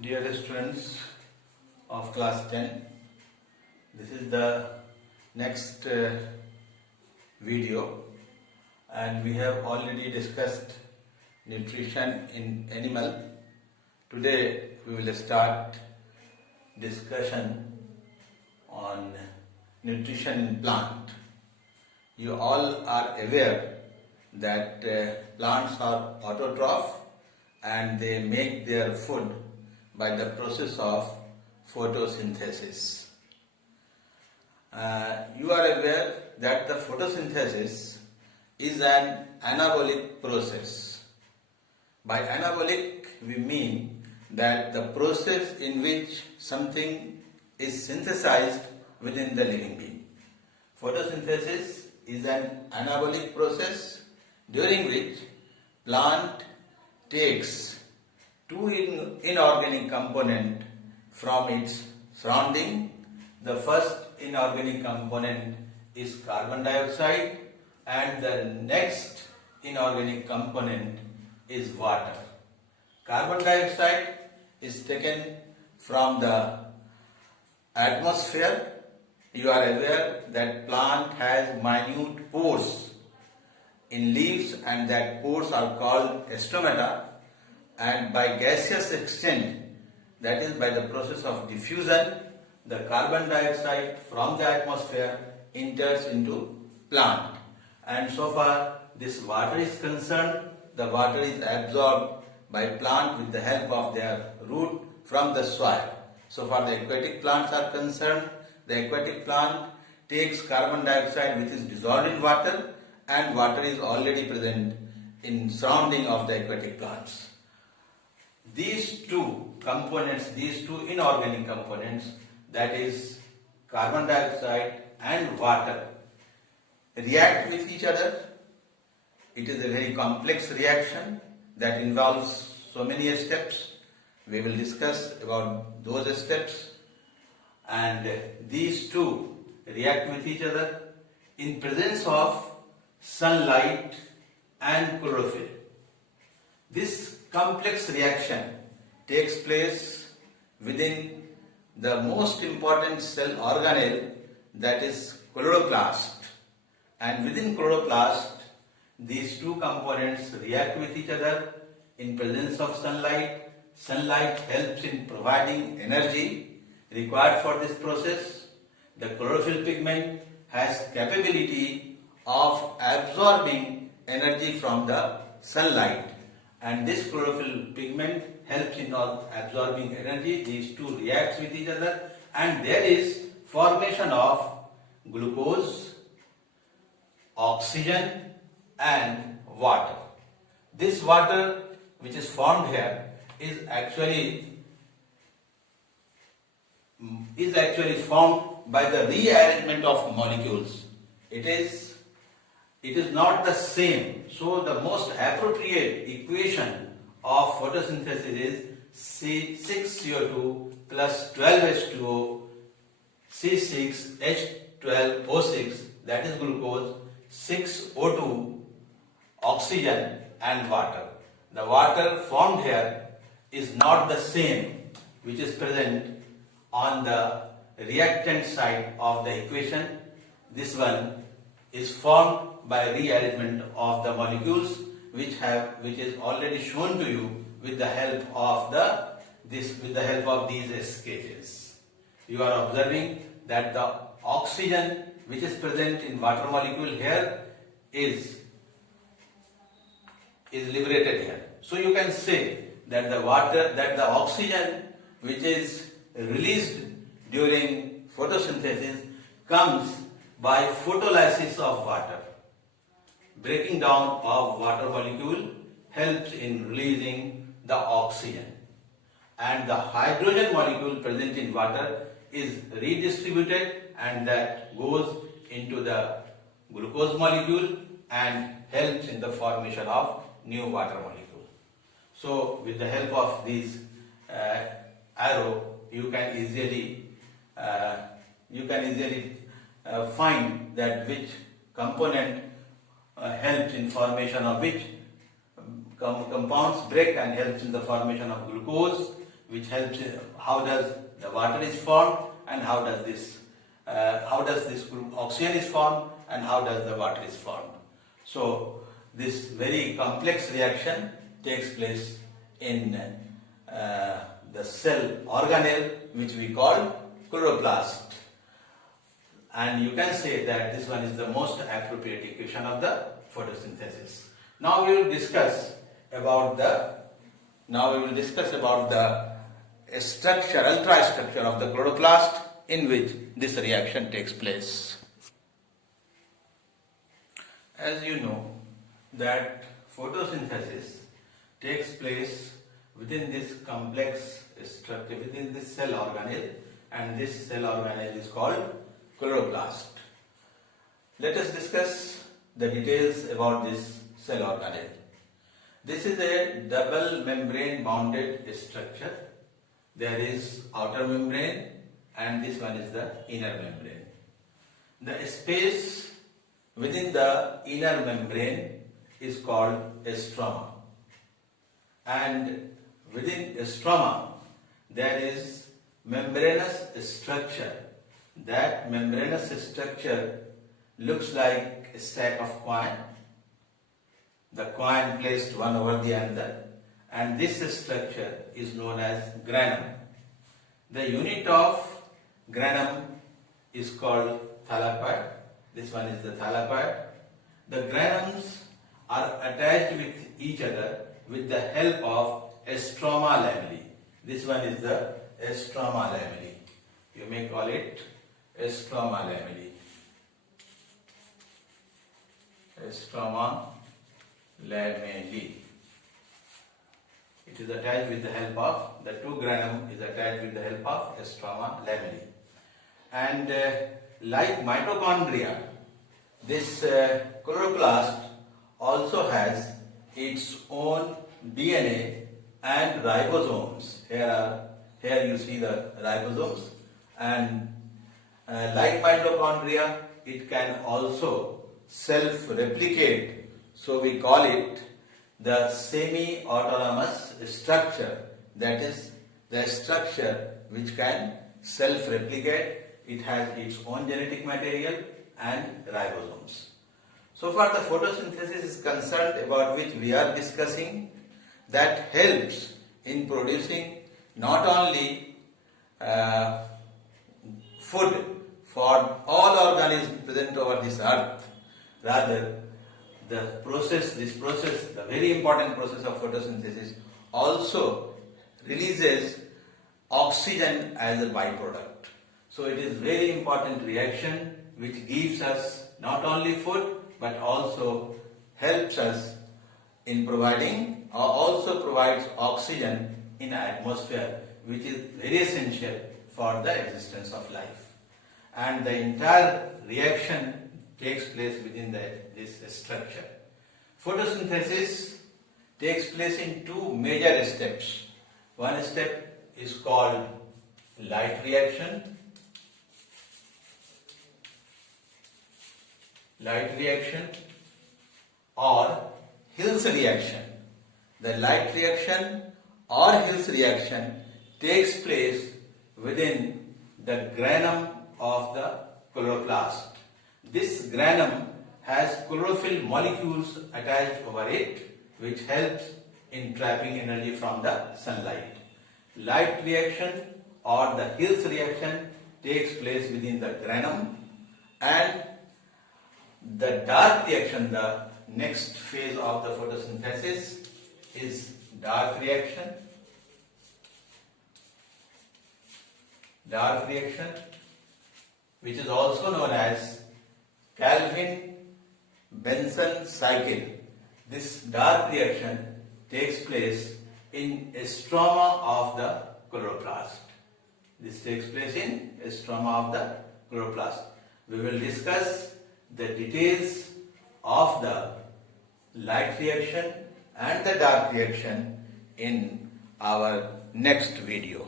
Dear students of class 10, this is the next video, and we have already discussed nutrition in animal. Today we will start discussion on nutrition in plant. You all are aware that plants are autotroph and they make their food by the process of photosynthesis. You are aware that the photosynthesis is an anabolic process. By anabolic we mean that the process in which something is synthesized within the living being. Photosynthesis is an anabolic process during which plant takes two inorganic component from its surrounding. The first inorganic component is carbon dioxide and the next inorganic component is water. Carbon dioxide is taken from the atmosphere. You are aware that plant has minute pores in leaves and that pores are called stomata, and by gaseous extent, that is by the process of diffusion, the carbon dioxide from the atmosphere enters into plant, and so far this water is concerned, the water is absorbed by plant with the help of their root from the soil. So far the aquatic plants are concerned, the aquatic plant takes carbon dioxide which is dissolved in water, and water is already present in surrounding of the aquatic plants. These two components, these two inorganic components, that is carbon dioxide and water, react with each other. It is a very complex reaction that involves so many steps. We will discuss about those steps, and these two react with each other in presence of sunlight and chlorophyll. This complex reaction takes place within the most important cell organelle, that is chloroplast, and within chloroplast these two components react with each other in presence of sunlight. Sunlight helps in providing energy required for this process. The chlorophyll pigment has capability of absorbing energy from the sunlight, and this chlorophyll pigment helps in absorbing energy. These two react with each other, and there is formation of glucose, oxygen and water. This water which is formed here is actually formed by the rearrangement of molecules. It is not the same. So the most appropriate equation of photosynthesis is C6CO2 plus 12H2O C6H12O6, that is glucose, 6O2 oxygen and water. The water formed here is not the same which is present on the reactant side of the equation. This one is formed by rearrangement of the molecules which is already shown to you with the help of these sketches. You are observing that the oxygen which is present in water molecule here is liberated here. So you can say that the oxygen which is released during photosynthesis comes by photolysis of water. Breaking down of water molecule helps in releasing the oxygen, and the hydrogen molecule present in water is redistributed and that goes into the glucose molecule and helps in the formation of new water molecule. So with the help of these arrow you can easily find that which component helps in formation of which compounds break and helps in the formation of glucose, which helps how does the water is formed and how does this group oxygen is formed and how does the water is formed. So this very complex reaction takes place in the cell organelle, which we call chloroplast. And you can say that this one is the most appropriate equation of the photosynthesis. Now we will discuss about the structure, ultrastructure of the chloroplast in which this reaction takes place. As you know that photosynthesis takes place within this complex structure, within this cell organelle, and this cell organelle is called chloroplast. Let us discuss the details about this cell organelle. This is a double membrane bounded structure. There is outer membrane and this one is the inner membrane. The space within the inner membrane is called a stroma, and within a stroma there is membranous structure. That membranous structure looks like a stack of coin, the coin placed one over the other, and this structure is known as granum. The unit of granum is called thylakoid. This one is the thylakoid. The granums are attached with each other with the help of a stroma lamellae. This one is the stroma lamellae. You may call it a stroma lamellae. A stroma lamellae. It is attached with the help of, the two granum is attached with the help of a stroma lamellae. And like mitochondria, this chloroplast also has its own DNA and ribosomes. Here you see the ribosomes, and like mitochondria, it can also self-replicate. So we call it the semi-autonomous structure. That is the structure which can self-replicate. It has its own genetic material and ribosomes. So far the photosynthesis is concerned, about which we are discussing, that helps in producing not only food for all organisms present over this earth, rather this process, the very important process of photosynthesis, also releases oxygen as a byproduct. So it is very important reaction which gives us not only food but also helps us in providing, or also provides oxygen in the atmosphere, which is very essential for the existence of life. And the entire reaction takes place within this structure. Photosynthesis takes place in two major steps. One step is called light reaction. Light reaction or Hill's reaction. The light reaction or Hill's reaction takes place within the granum of the chloroplast. This granum has chlorophyll molecules attached over it, which helps in trapping energy from the sunlight. Light reaction or the Hill's reaction takes place within the granum, and the dark reaction, the next phase of the photosynthesis, is dark reaction. Dark reaction, which is also known as Calvin-Benson cycle. This dark reaction takes place in a stroma of the chloroplast. This takes place in a stroma of the chloroplast. We will discuss the details of the light reaction and the dark reaction in our next video.